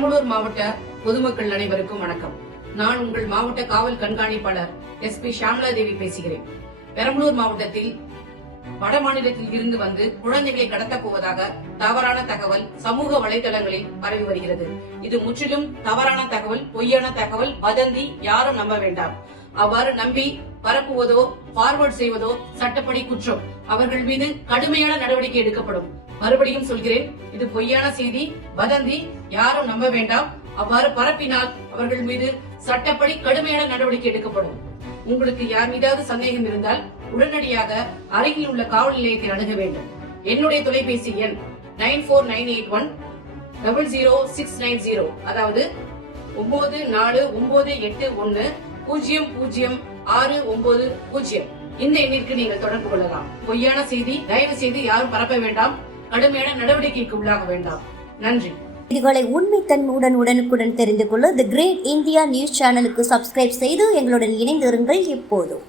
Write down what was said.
பெரம்பலூர் மாவட்ட பொதுமக்கள் அனைவருக்கும் வணக்கம். நான் உங்கள் மாவட்ட காவல் கண்காணிப்பாளர் SP ஷாம்லா தேவி பேசுகிறேன். பெரம்பலூர் மாவட்டத்தில் வட மாநிலத்தில் இருந்து வந்து குழந்தைகளை கடத்தப் போவதாக தவறான தகவல் சமூக வலைதளங்களில் பரவி வருகிறது. இது முற்றிலும் தவறான தகவல், பொய்யான தகவல், வதந்தி. யாரும் நம்ப வேண்டாம். அவ்வாறு நம்பி பரப்புவதோ ஃபார்வர்ட் செய்வதோ சட்டப்படி குற்றம். அவர்கள் மீது கடுமையான நடவடிக்கை எடுக்கப்படும். மறுபடியும் சொல்கிறேன், இது பொய்யான செய்தி, வதந்தி. யாரும் நம்ப வேண்டாம். அவ்வாறு பரப்பினால் அவர்கள் மீது சட்டப்படி கடுமையான நடவடிக்கை எடுக்கப்படும். உங்களுக்கு யார் மீதாவது சந்தேகம் இருந்தால் உடனடியாக அருகில் உள்ள காவல் நிலையத்தில் அணுக வேண்டும். என்னுடைய தொலைபேசி எண் 9498100690, அதாவது 9498100690. இந்த எண்ணிற்கு நீங்கள் தொடர்பு கொள்ளலாம். பொய்யான செய்தி தயவு செய்து யாரும் பரப்ப வேண்டாம். கடுமையான நடவடிக்கைக்கு உள்ளாக வேண்டாம். நன்றி. இதுகளை உண்மைத்தன்மையுடன் உடனுக்குடன் தெரிந்து கொள்ள தி கிரேட் இந்தியா நியூஸ் சேனலுக்கு சப்ஸ்கிரைப் செய்து எங்களுடன் இணைந்திருங்கள். எப்போதும்